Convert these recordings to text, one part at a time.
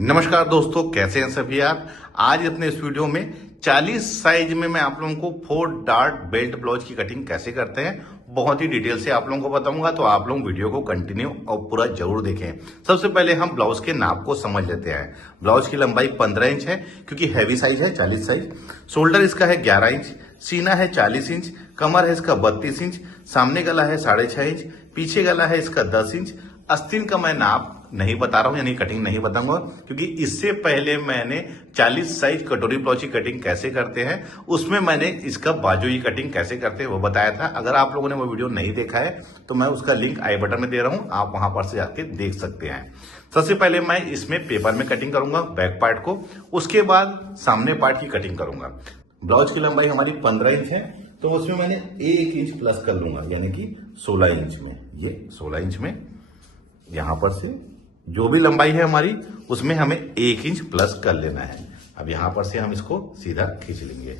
नमस्कार दोस्तों, कैसे हैं सभी आप। आज अपने इस वीडियो में 40 साइज में मैं आप लोगों को 4 डार्ट बेल्ट ब्लाउज की कटिंग कैसे करते हैं बहुत ही डिटेल से आप लोगों को बताऊंगा। तो आप लोग वीडियो को कंटिन्यू और पूरा जरूर देखें। सबसे पहले हम ब्लाउज के नाप को समझ लेते हैं। ब्लाउज की लंबाई 15 इंच है क्योंकि हैवी साइज है 40 साइज। शोल्डर इसका है 11 इंच, सीना है 40 इंच, कमर है इसका 32 इंच, सामने गला है 6.5 इंच, पीछे गला है इसका 10 इंच। आस्तीन का मैं नाप नहीं बता रहा हूं, यानी कटिंग नहीं बताऊंगा, क्योंकि इससे पहले मैंने 40 साइज कटोरी ब्लाउज की कटिंग कैसे करते हैं उसमें मैंने इसका बाजू की कटिंग कैसे करते हैं वो बताया था। अगर आप लोगों ने वो वीडियो नहीं देखा है तो मैं उसका लिंक आई बटन में दे रहा हूं, आप वहां पर से जाके देख सकते हैं। सबसे पहले मैं इसमें पेपर में कटिंग करूंगा बैक पार्ट को, उसके बाद सामने पार्ट की कटिंग करूंगा। ब्लाउज की लंबाई हमारी 15 इंच है तो उसमें मैंने 1 इंच प्लस कर लूंगा, यानी कि 16 इंच में। ये 16 इंच में यहां पर से जो भी लंबाई है हमारी उसमें हमें 1 इंच प्लस कर लेना है। अब यहां पर से हम इसको सीधा खींच लेंगे।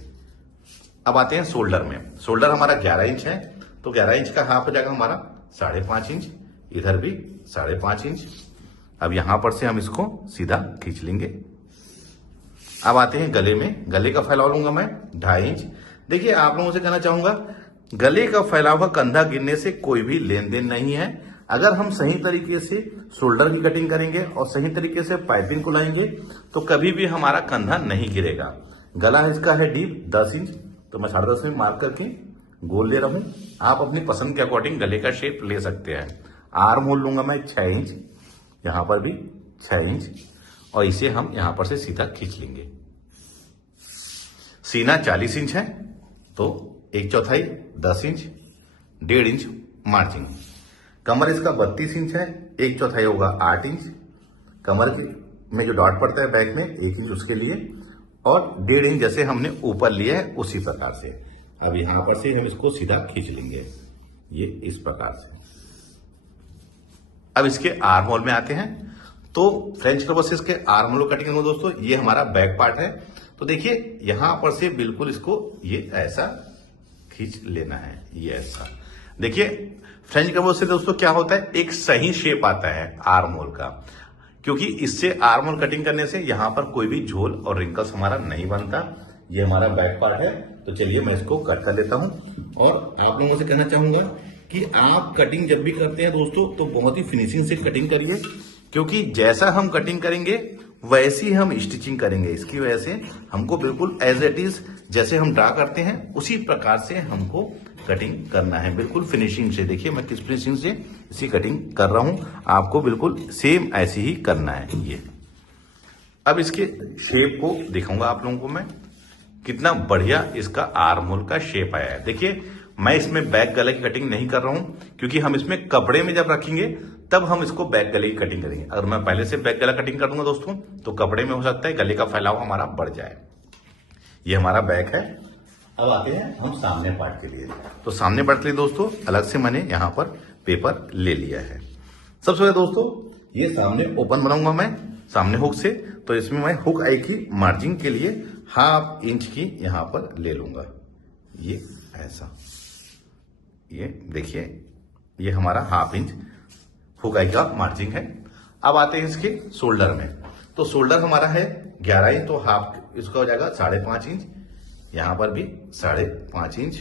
अब आते हैं शोल्डर में। शोल्डर हमारा 11 इंच है तो 11 इंच का हाफ हो जाएगा हमारा 5.5 इंच, इधर भी 5.5 इंच। अब यहां पर से हम इसको सीधा खींच लेंगे। अब आते हैं गले में। गले का फैलाव लूंगा मैं 2.5 इंच। देखिए, आप लोगों से कहना चाहूंगा, गले का फैलाव का कंधा गिरने से कोई भी लेन देन नहीं है। अगर हम सही तरीके से शोल्डर की कटिंग करेंगे और सही तरीके से पाइपिंग को लाएंगे तो कभी भी हमारा कंधा नहीं गिरेगा। गला इसका है डीप 10 इंच तो मैं 10.5 में मार्क करके गोल ले रहा हूं। आप अपनी पसंद के अकॉर्डिंग गले का शेप ले सकते हैं। आर्म होल लूंगा मैं 6 इंच, यहां पर भी 6 इंच, और इसे हम यहां पर से सीधा खींच लेंगे। सीना 40 इंच है तो 1/4 10 इंच, 1.5 इंच मार्जिन। कमर इसका 32 इंच है, 1/4 होगा 8 इंच। कमर में जो डॉट पड़ता है बैक में 1 इंच उसके लिए, और 1.5 इंच जैसे हमने ऊपर लिया है उसी प्रकार से। अब यहां पर से हम इसको सीधा खींच लेंगे, ये इस प्रकार से। अब इसके आर्म होल में आते हैं। तो फ्रेंच कर्व से इसके आर्म होल कटिंग करूंगा दोस्तों। ये हमारा बैक पार्ट है तो देखिए यहां पर से बिल्कुल इसको ये ऐसा खींच लेना है, ये ऐसा। देखिए फ्रेंच कर्व से दोस्तों क्या होता है, एक सही शेप आता है आर्म होल का, क्योंकि इससे आर्म होल कटिंग करने से यहां पर कोई भी झोल और रिंकल्स हमारा नहीं बनता। ये हमारा बैक पार्ट है तो चलिए मैं इसको कट कर लेता हूं। और आप लोगों से कहना चाहूंगा कि आप कटिंग जब भी करते हैं दोस्तों तो बहुत ही फिनिशिंग से कटिंग करिए, क्योंकि जैसा हम कटिंग करेंगे वैसी हम स्टिचिंग करेंगे। इसकी वजह से हमको बिल्कुल एज इट इज जैसे हम ड्रा करते हैं उसी प्रकार से हमको कटिंग करना है, बिल्कुल फिनिशिंग से। देखिए मैं किस फिनिशिंग से इसी कटिंग कर रहा हूं, आपको बिल्कुल सेम ऐसे ही करना है ये। अब इसके शेप को दिखाऊंगा आप लोगों को मैं, कितना बढ़िया इसका आर्म होल का शेप आया है। देखिए मैं इसमें बैक गले की कटिंग नहीं कर रहा हूं, क्योंकि हम इसमें कपड़े में जब रखेंगे तब हम इसको बैक गले की कटिंग करेंगे। अगर मैं पहले से बैक गला कटिंग कर दूंगा दोस्तों तो कपड़े में हो सकता है गले का फैलाव हमारा बढ़ जाए। ये हमारा बैक है। अब आते हैं हम सामने पार्ट के लिए। तो सामने पार्ट के लिए दोस्तों अलग से मैंने यहां पर पेपर ले लिया है। सबसे पहले दोस्तों ये सामने ओपन बनाऊंगा मैं सामने हुक से, तो इसमें मैं हुक आई की मार्जिन के लिए 1/2 इंच की यहां पर ले लूंगा, ये ऐसा। ये देखिए ये हमारा 1/2 इंच हुक आई का मार्जिन है। अब आते हैं इसके शोल्डर में। तो शोल्डर हमारा है 11 इंच तो हाफ इसका हो जाएगा 5.5 इंच, यहां पर भी 5.5 इंच।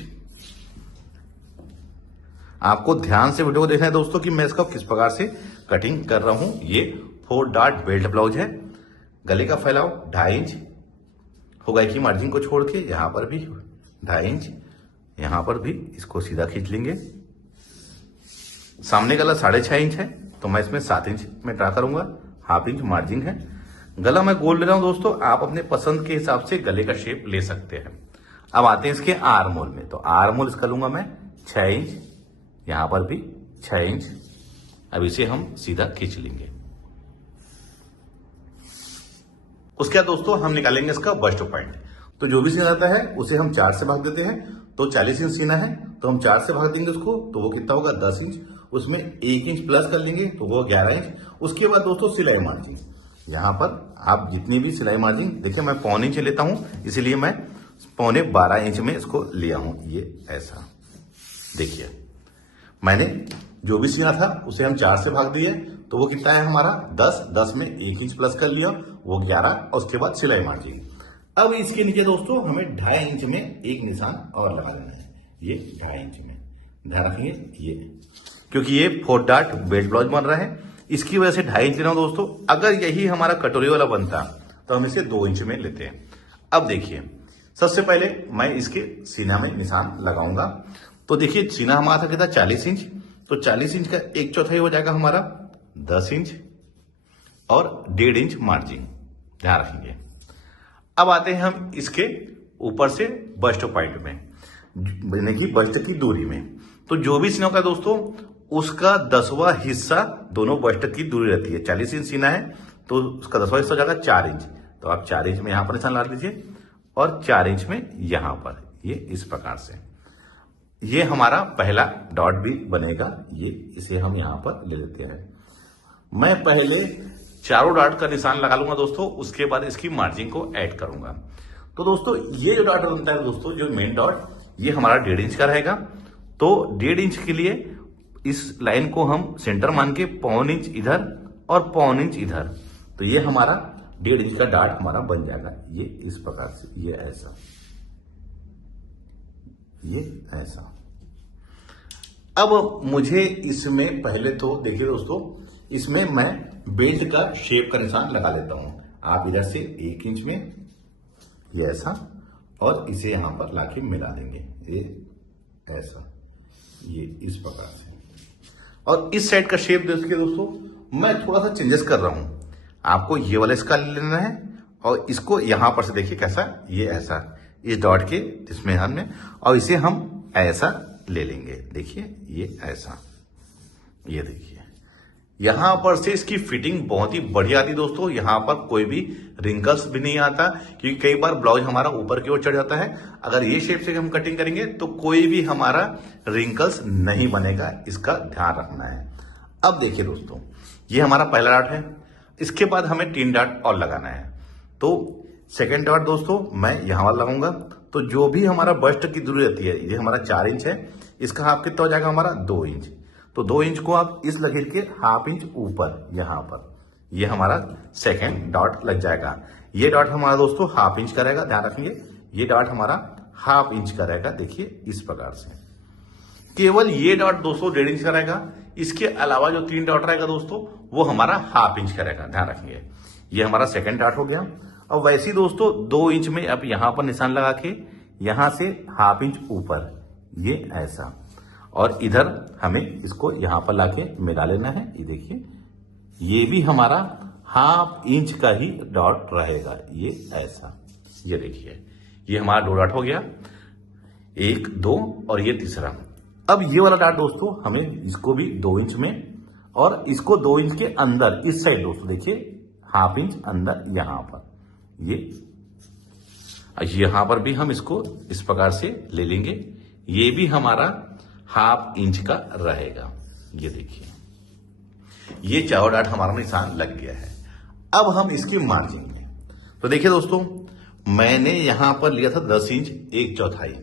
आपको ध्यान से वीडियो को देखना है दोस्तों कि मैं इसका किस प्रकार से कटिंग कर रहा हूं। ये 4 डार्ट बेल्ट ब्लाउज है। गले का फैलाव 2.5 इंच, हुक की मार्जिन को छोड़ के यहां पर भी 2.5 इंच, यहां पर भी इसको सीधा खींच लेंगे। सामने गला 6.5 इंच है तो मैं इसमें 7 इंच में ड्रा करूंगा, 1/2 इंच मार्जिन है। गला मैं गोल ले रहा हूं दोस्तों, आप अपने पसंद के हिसाब से गले का शेप ले सकते हैं। अब आते हैं इसके आर्म होल में। तो आर्म होल इसका लूंगा मैं 6 इंच, यहां पर भी 6 इंच। अब इसे हम सीधा खींच लेंगे। उसके बाद दोस्तों हम निकालेंगे इसका बस्ट पॉइंट। तो जो भी सीना आता है उसे हम 4 से भाग देते हैं। तो 40 इंच सीना है तो हम 4 से भाग देंगे उसको, तो वो कितना होगा 10 इंच। उसमें 1 इंच प्लस कर लेंगे तो वो 11 इंच। उसके बाद दोस्तों सिलाई मार्जिन, यहां पर आप जितनी भी सिलाई मार्जिन, देखिए मैं 1/4 इंच लेता हूं इसलिए मैं 12.5 इंच में इसको लिया हूं, ये ऐसा। देखिए मैंने जो भी सीना था उसे हम 4 से भाग दिए तो वो कितना है हमारा 10, 10 में 1 इंच प्लस कर लिया, वो 11, और उसके बाद सिलाई मार्जिन। अब इसके नीचे दोस्तों हमें 2.5 इंच में एक निशान और लगा देना है, ये 2.5 इंच में, ध्यान रखेंगे ये, क्योंकि ये 4 डार्ट बेल्ट ब्लाउज बन रहा है, इसकी वजह से 2.5 इंच लेना दोस्तों। अगर यही हमारा कटोरी वाला बनता तो हम इसे 2 इंच में लेते हैं। अब देखिए, सबसे पहले मैं इसके सीना में निशान लगाऊंगा। तो देखिए सीना हमारा था कितना 40 इंच, तो 40 इंच का 1/4 हो जाएगा हमारा 10 इंच और 1.5 इंच मार्जिन, ध्यान रखेंगे। अब आते हैं हम इसके ऊपर से बस्ट पॉइंट में, यानी कि बस्ट की दूरी में। तो जो भी सीना होगा दोस्तों उसका 10वां हिस्सा दोनों बस्ट की दूरी रहती है। 40 इंच सीना है तो उसका 10वां हिस्सा हो जाएगा 4 इंच। तो आप 4 इंच में यहां पर निशान लगा लीजिए और 4 इंच में यहां पर, ये इस प्रकार से। ये हमारा पहला डॉट भी बनेगा, ये इसे हम यहां पर ले लेते हैं। मैं पहले चारों डॉट का निशान लगा लूंगा दोस्तों, उसके बाद इसकी मार्जिन को ऐड करूंगा। तो दोस्तों ये जो डॉट बनता है दोस्तों, जो मेन डॉट, ये हमारा 1.5 इंच का रहेगा। तो 1.5 इंच के लिए इस लाइन को हम सेंटर मान के 1.25 इंच इधर और 1.25 इंच इधर, तो ये हमारा 1.5 इंच का डॉट हमारा बन जाएगा, ये इस प्रकार से, ये ऐसा, ये ऐसा। अब मुझे इसमें पहले तो देखिए दोस्तों, इसमें मैं बेल्ट का शेप का निशान लगा लेता हूं। आप इधर से 1 इंच में ये ऐसा, और इसे यहां पर लाके मिला देंगे, ये ऐसा, ये इस प्रकार से। और इस साइड का शेप देखिए दोस्तों, मैं थोड़ा सा चेंजेस कर रहा हूं। आपको ये वाला इसका लेना है और इसको यहां पर से देखिए कैसा, ये ऐसा, इस डॉट के इसमें हमने, और इसे हम ऐसा ले लेंगे, देखिए ये ऐसा, ये देखिए यहां पर से इसकी फिटिंग बहुत ही बढ़िया आती है दोस्तों। यहां पर कोई भी रिंकल्स भी नहीं आता, क्योंकि कई बार ब्लाउज हमारा ऊपर की ओर चढ़ जाता है। अगर ये शेप से हम कटिंग करेंगे तो कोई भी हमारा रिंकल्स नहीं बनेगा, इसका ध्यान रखना है। अब देखिए दोस्तों, ये हमारा पहला डॉट है, इसके बाद हमें 3 डॉट और लगाना है। तो सेकेंड डॉट दोस्तों मैं यहां वाला लगाऊंगा। तो जो भी हमारा बस्ट की दूरी रहती है, ये हमारा 4 इंच है, इसका हाफ कितना हो जाएगा हमारा 2 इंच। तो 2 इंच को आप इस लकीर के हाफ इंच ऊपर यहां पर, ये हमारा सेकेंड डॉट लग जाएगा। ये डॉट हमारा दोस्तों हाफ इंच का रहेगा, ध्यान रखेंगे, ये डॉट हमारा हाफ इंच का रहेगा, देखिए इस प्रकार से। केवल ये डॉट दोस्तों 1.5 इंच का रहेगा, इसके अलावा जो 3 डॉट रहेगा दोस्तों वो हमारा हाफ इंच का रहेगा, ध्यान रखेंगे। ये हमारा सेकेंड डॉट हो गया। और वैसे ही दोस्तों 2 इंच में अब यहां पर निशान लगा के यहां से हाफ इंच ऊपर, ये ऐसा, और इधर हमें इसको यहां पर लाके मिला लेना है। ये देखिए, ये भी हमारा हाफ इंच का ही डॉट रहेगा, ये ऐसा, ये देखिए, ये हमारा 2 डॉट हो गया, 1, 2 और ये तीसरा। अब ये वाला डॉट दोस्तों हमें इसको भी 2 इंच में, और इसको 2 इंच के अंदर इस साइड दोस्तों देखिए हाफ इंच अंदर यहां पर, ये यहां पर भी हम इसको इस प्रकार से ले लेंगे। ये भी हमारा हाफ इंच का रहेगा, ये देखिए, ये चारों डॉट हमारा निशान लग गया है। अब हम इसकी मार्जिन में, तो देखिए दोस्तों मैंने यहां पर लिया था 10 इंच 1/4,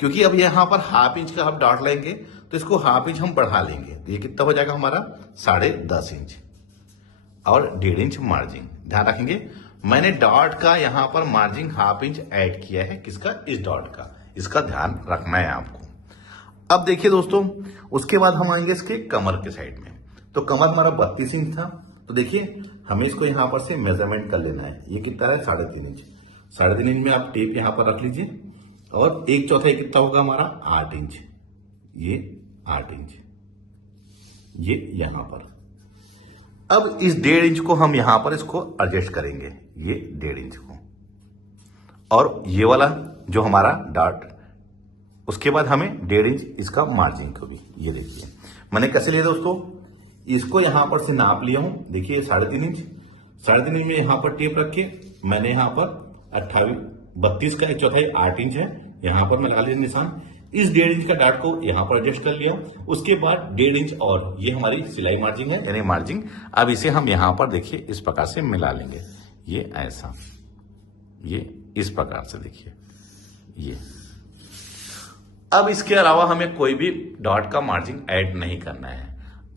क्योंकि अब यहां पर हाफ इंच का हम डॉट लेंगे तो इसको हाफ इंच हम बढ़ा लेंगे, तो ये कितना हो जाएगा हमारा 10.5 इंच और 1.5 इंच मार्जिन, ध्यान रखेंगे। मैंने डॉट का यहां पर मार्जिन हाफ इंच ऐड किया है, किसका, इस डॉट का, इसका ध्यान रखना है आपको। अब देखिए दोस्तों, उसके बाद हम आएंगे इसके कमर के साइड में। तो कमर हमारा 32 इंच था, तो देखिए हमें इसको यहां पर से मेजरमेंट कर लेना है। ये कितना है 3.5 इंच, 3.5 इंच में आप टेप यहां पर रख लीजिए, और 1/4 कितना होगा हमारा 8 इंच, ये 8 इंच, ये यहां पर। अब इस 1.5 इंच को हम यहां पर इसको एडजस्ट करेंगे, ये 1.5 इंच को, और ये वाला जो हमारा डॉट, उसके बाद हमें 1.5 इंच इसका मार्जिन को भी, ये देखिए मैंने कैसे लिया दोस्तों, इसको यहां पर से नाप लिया हूं, देखिए 3.5 इंच, 3.5 इंच में यहां पर टेप रख के मैंने यहां पर 32 का 1/4 8 इंच है, यहां पर मैं लगा लिया निशान। इस 1.5 इंच का डॉट को यहां पर एडजस्ट कर लिया, उसके बाद 1.5 इंच और ये हमारी सिलाई मार्जिन है, यानी मार्जिन। अब इसे हम यहां पर देखिए इस प्रकार से मिला लेंगे, ये ऐसा, ये इस प्रकार से देखिए ये। अब इसके अलावा हमें कोई भी डॉट का मार्जिन ऐड नहीं करना है।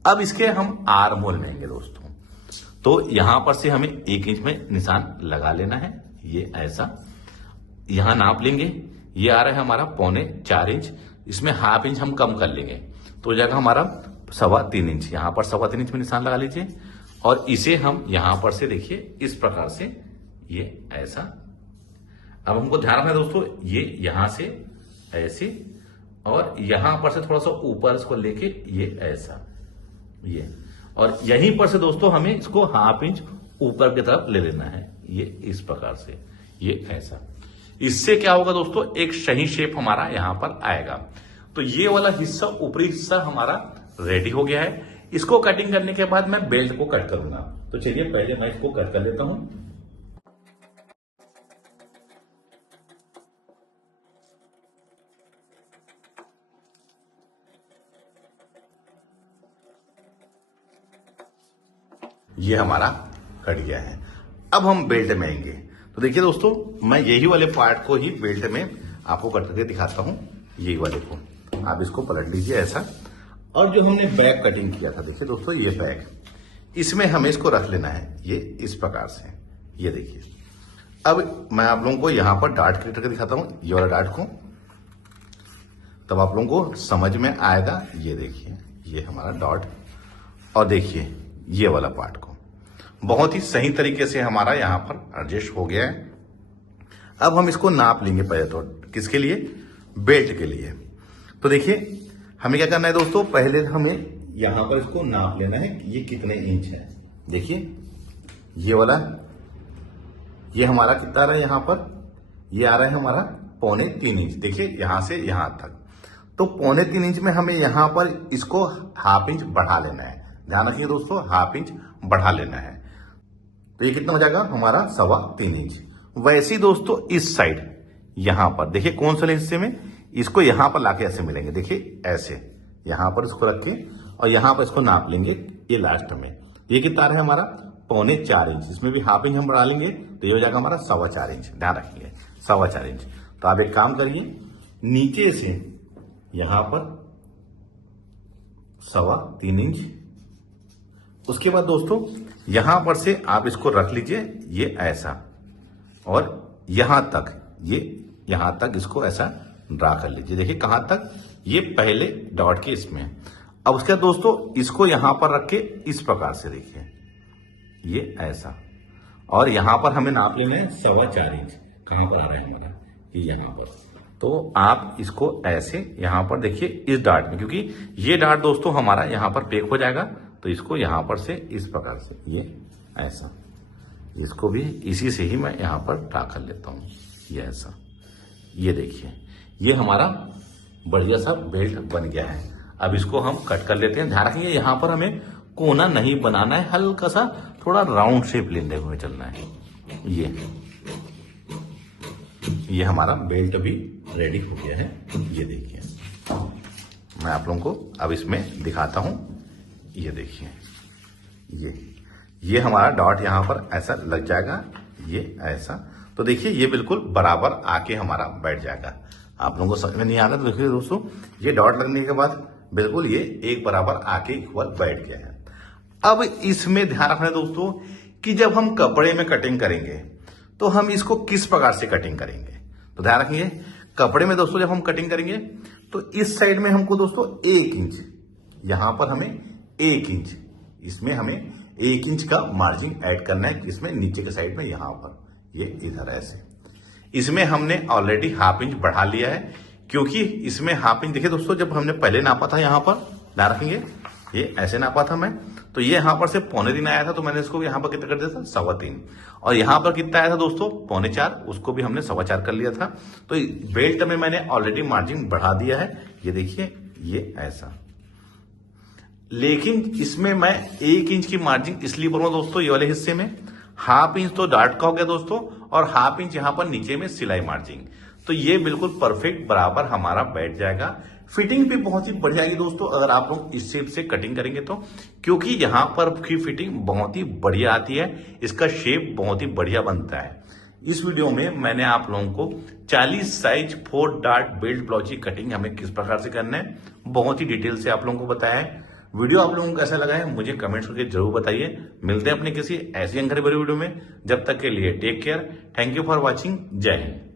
अब इसके हम आर मोल लेंगे दोस्तों। तो यहां पर से हमें 1 इंच में निशान लगा लेना है, ये ऐसा। यहां नाप लेंगे, ये आ रहा है हमारा 3.25 इंच, इसमें ½ इंच हम कम कर लेंगे तो हो जाएगा हमारा 3.25 इंच। यहां पर 3.25 इंच में निशान लगा लीजिए और इसे हम यहां पर से देखिए इस प्रकार से, ये ऐसा। अब हमको ध्यान रखना है दोस्तों, ये यहां से ऐसे और यहां पर से थोड़ा सा ऊपर इसको लेके ये ऐसा, ये। और यहीं पर से दोस्तों हमें इसको ½ इंच ऊपर की तरफ ले लेना है, ये इस प्रकार से, ये ऐसा। इससे क्या होगा दोस्तों, एक सही शेप हमारा यहां पर आएगा। तो ये वाला हिस्सा, ऊपरी हिस्सा हमारा रेडी हो गया है। इसको कटिंग करने के बाद मैं बेल्ट को कट करूंगा। तो चलिए पहले मैं इसको कट कर लेता हूं। ये हमारा कट गया है। अब हम बेल्ट में आएंगे। तो देखिए दोस्तों, मैं यही वाले पार्ट को ही बेल्ट में आपको कट करके दिखाता हूं। यही वाले को आप इसको पलट लीजिए ऐसा। और जो हमने बैक कटिंग किया था, देखिए दोस्तों ये बैक, इसमें हमें इसको रख लेना है, ये इस प्रकार से, ये देखिए। अब मैं आप लोगों को यहां पर डार्ट क्रिएट करके दिखाता हूं, ये वाला डार्ट को, तब आप लोगों को समझ में आएगा। ये देखिए, ये हमारा डॉट, और देखिए ये वाला पार्ट को बहुत ही सही तरीके से हमारा यहां पर एडजस्ट हो गया है। अब हम इसको नाप लेंगे पहले तो, किसके लिए, बेल्ट के लिए। तो देखिए हमें क्या करना है दोस्तों, पहले हमें यहां पर इसको नाप लेना है कि ये कितने इंच है। देखिए ये वाला, ये हमारा कितना आ रहा है यहां पर, ये आ रहा है हमारा 3.25 इंच। देखिए यहां से यहां तक, तो 3.25 इंच में हमें यहां पर इसको ½ इंच बढ़ा लेना है। ध्यान रखिए दोस्तों, ½ इंच बढ़ा लेना है। तो ये कितना हो जाएगा हमारा 3.25 इंच। वैसे ही दोस्तों इस साइड यहां पर देखिए कौन सा हिस्से में, इसको यहां पर लाके ऐसे मिलेंगे, देखिए ऐसे यहां पर इसको रख के और यहां पर इसको नाप लेंगे, ये लास्ट में। ये कितना है हमारा 3.25 इंच, इसमें भी ½ इंच हम बढ़ा लेंगे तो ये हो जाएगा हमारा 4.25 इंच। ध्यान रखिए 4.25 इंच। तो आप एक काम करिए, नीचे से यहां पर 3.25 इंच, उसके बाद दोस्तों यहां पर से आप इसको रख लीजिए, ये ऐसा, और यहां तक, ये यहां तक इसको ऐसा ड्रा कर लीजिए। देखिए कहां तक, ये पहले डॉट के इसमें। अब उसके बाद दोस्तों इसको यहां पर रख के इस प्रकार से देखिए, ये ऐसा, और यहां पर हमें नाप लेना है 4.25 इंच। कहां पर आ रहा है हमारा, ये यहां पर। तो आप इसको ऐसे यहां पर देखिए इस डार्ट में, क्योंकि ये डार्ट दोस्तों हमारा यहां पर पेक हो जाएगा, तो इसको यहां पर से इस प्रकार से, ये ऐसा, इसको भी इसी से ही मैं यहां पर ड्रा कर लेता हूं, ये ऐसा। ये देखिए ये हमारा बढ़िया सा बेल्ट बन गया है। अब इसको हम कट कर लेते हैं। ध्यान रखिए यहां पर हमें कोना नहीं बनाना है, हल्का सा थोड़ा राउंड शेप लेने हुए चलना है। ये हमारा बेल्ट भी रेडी हो गया है। ये देखिए मैं आप लोगों को अब इसमें दिखाता हूं। ये देखिए ये हमारा डॉट यहां पर ऐसा लग जाएगा, ये ऐसा। तो देखिए ये बिल्कुल बराबर आके हमारा बैठ जाएगा। आप लोगों को समझ में नहीं आ रहा तो देखिए दोस्तों, ये डॉट लगने के बाद बिल्कुल ये एक बराबर आके इक्वल बैठ गया है। अब इसमें ध्यान रखना है दोस्तों कि जब हम कपड़े में कटिंग करेंगे तो हम इसको किस प्रकार से कटिंग करेंगे। तो ध्यान रखिए, कपड़े में दोस्तों जब हम कटिंग करेंगे तो इस साइड में हमको दोस्तों 1 इंच, यहां पर हमें 1 इंच, इसमें हमें 1 इंच का मार्जिन ऐड करना है। इसमें नीचे के साइड में यहां पर, ये इधर ऐसे, इसमें हमने ऑलरेडी ½ इंच बढ़ा लिया है, क्योंकि इसमें ½ इंच देखिए दोस्तों, जब हमने पहले नापा था यहां पर, ध्यान रखेंगे ये ऐसे नापा था मैं, तो ये यहां पर से 3.25 आया था, तो मैंने इसको यहां पर कितना कर दिया था 3.25। और यहां पर कितना आया था दोस्तों 3.25, उसको भी हमने 4.25 कर लिया था। तो बेल्ट में मैंने ऑलरेडी मार्जिन बढ़ा दिया है, ये देखिए ये ऐसा। लेकिन इसमें मैं 1 इंच की मार्जिन इसलिए बोलूंगा दोस्तों, ये वाले हिस्से में ½ इंच तो डार्ट का हो गया दोस्तों, और ½ इंच यहां पर नीचे में सिलाई मार्जिन। तो ये बिल्कुल परफेक्ट बराबर हमारा बैठ जाएगा। फिटिंग भी बहुत ही बढ़िया आएगी दोस्तों अगर आप लोग इस शेप से कटिंग करेंगे तो, क्योंकि यहां पर की फिटिंग बहुत ही बढ़िया आती है, इसका शेप बहुत ही बढ़िया बनता है। इस वीडियो में मैंने आप लोगों को 40 साइज 4 डार्ट बेल्ट ब्लाउज की कटिंग हमें किस प्रकार से करना है बहुत ही डिटेल से आप लोगों को बताया है। वीडियो आप लोगों को कैसा लगा है मुझे कमेंट्स करके जरूर बताइए। मिलते हैं अपने किसी ऐसी जानकारी भरी वीडियो में, जब तक के लिए take care, thank you for watching, जय हिंद।